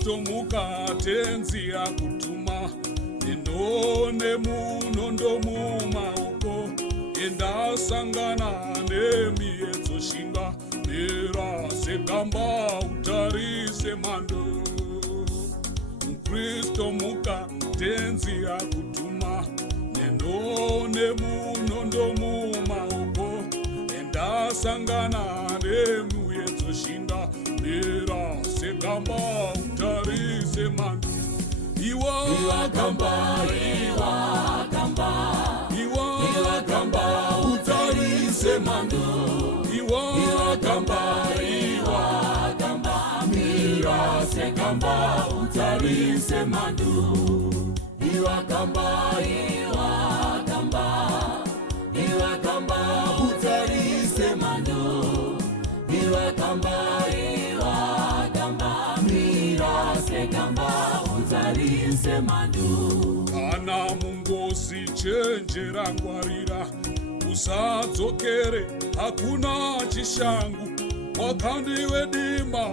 Mukristo mukatenzi akutuma, endo nemunondo mumaoko, endasangana nemiedzo shinga, mera segamba utarise mando. Mukristo mukatenzi akutuma, endo nemunondo mumaoko, endasangana nemiedzo shinga, mera segamba utarise mando. Iwa gamba utarise mando. Iwa gamba mira segamba utarise mando. Iwa gamba utarise mando. Iwa gamba mira segamba utarise mando. Kana mungozi chenjera ngwarira, usadzokere hakuna chishangu, wakandiwe dima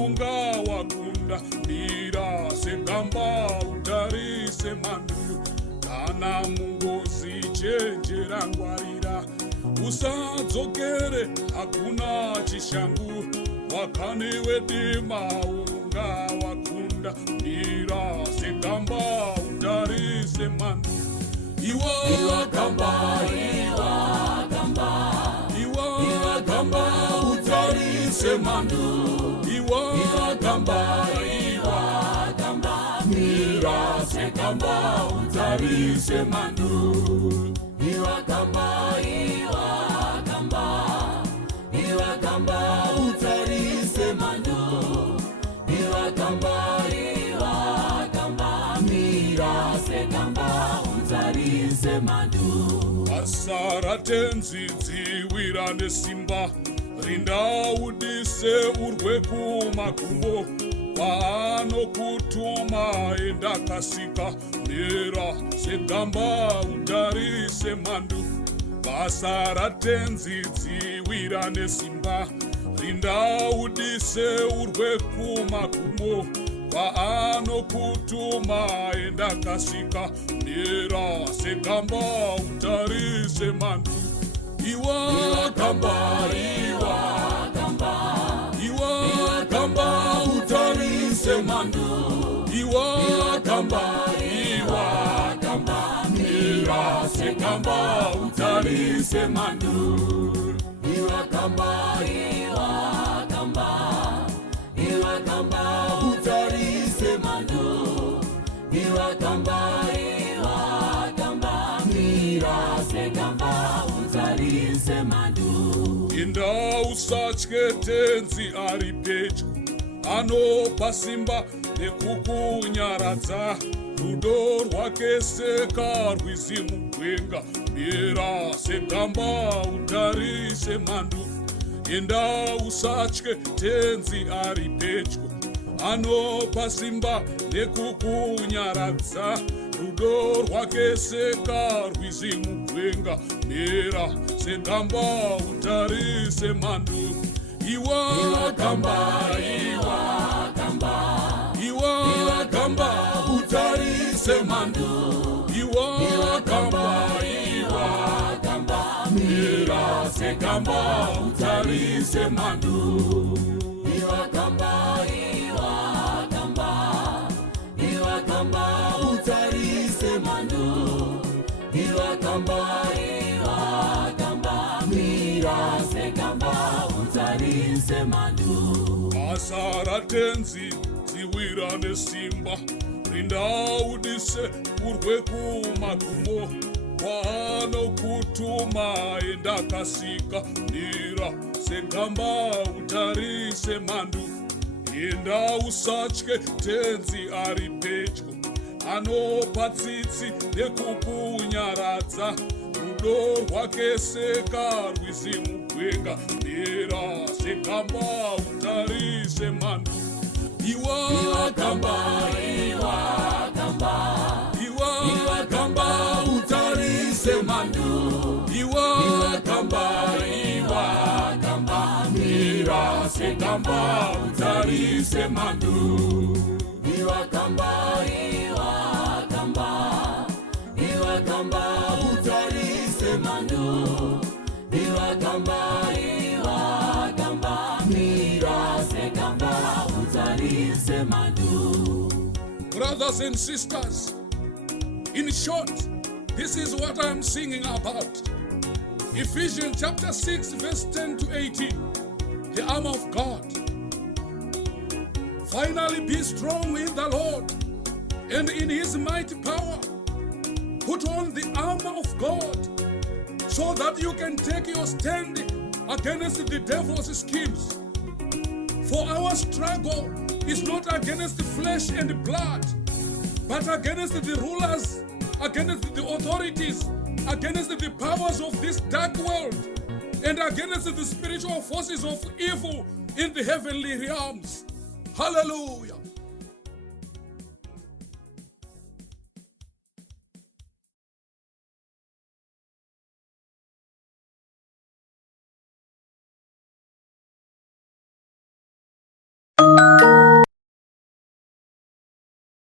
unga wakunda, mira segamba utarise mando. Kana mungozi chenjera ngwarira, usadzokere hakuna chishangu, wakandiwe dima unga wakunda, mira segamba utarise mando. Iwa gamba utarise mando. Iwa gamba mira segamba utarise mando. Iwa gamba utarise mando. Iwa gamba mira segamba utarise mando. Asara tenzi dziwira nesimba, rinda udise urwe kumakumbo, paanokutuma enda kasika, mera segamba utarise mando. Asara tenzi dziwira nesimba, rinda udise urwe kumakumbo, paanokutuma enda kasika, mera segamba utarise mando. Iwa gamba utarise mando. Iwa gamba mira segamba utarise mando. Iwa gamba utarise mando. Iwa gamba mira segamba utarise mando. Inda usatye tenzi ari pedyo, anopa simba nekukunyaradza, rudo rwake sekarwizi mugwenga, mera segamba utarise mando. Inda usatye tenzi ari pedyo, anopa simba nekukunyaradza, rudo rwake sekarwizi mugwenga, mera segamba utarise mando. Iwa gamba utarise mando. Iwa gamba mira segamba utarise mando. Iwa gamba utarise mando. Iwa gamba mira segamba utarise mando. Asara tenzi dziwira nesimba, rinda udise urwe kumakumbo, paanokutuma enda kasika, mira segamba utarise mando. Enda usatye tenzi ari pedyo, anopa tsitsi nekukunyaradza, rudo rwake sekarwizi mugwenga, mera segamba utarise mando. Iwa gamba utarise mando. Iwa gamba mira segamba utarise mando. iwakamba, iwakamba, utarise mando, iwakamba, mirase kamba, utarise mando. Brothers and sisters, in short, this is what I am singing about. Ephesians chapter 6, verse 10 to 18. The armor of God. Finally, be strong in the Lord and in his mighty power. Put on the armor of God so that you can take your stand against the devil's schemes. For our struggle is not against the flesh and blood, but against the rulers, against the authorities, against the powers of this dark world, and against the spiritual forces of evil in the heavenly realms. Hallelujah.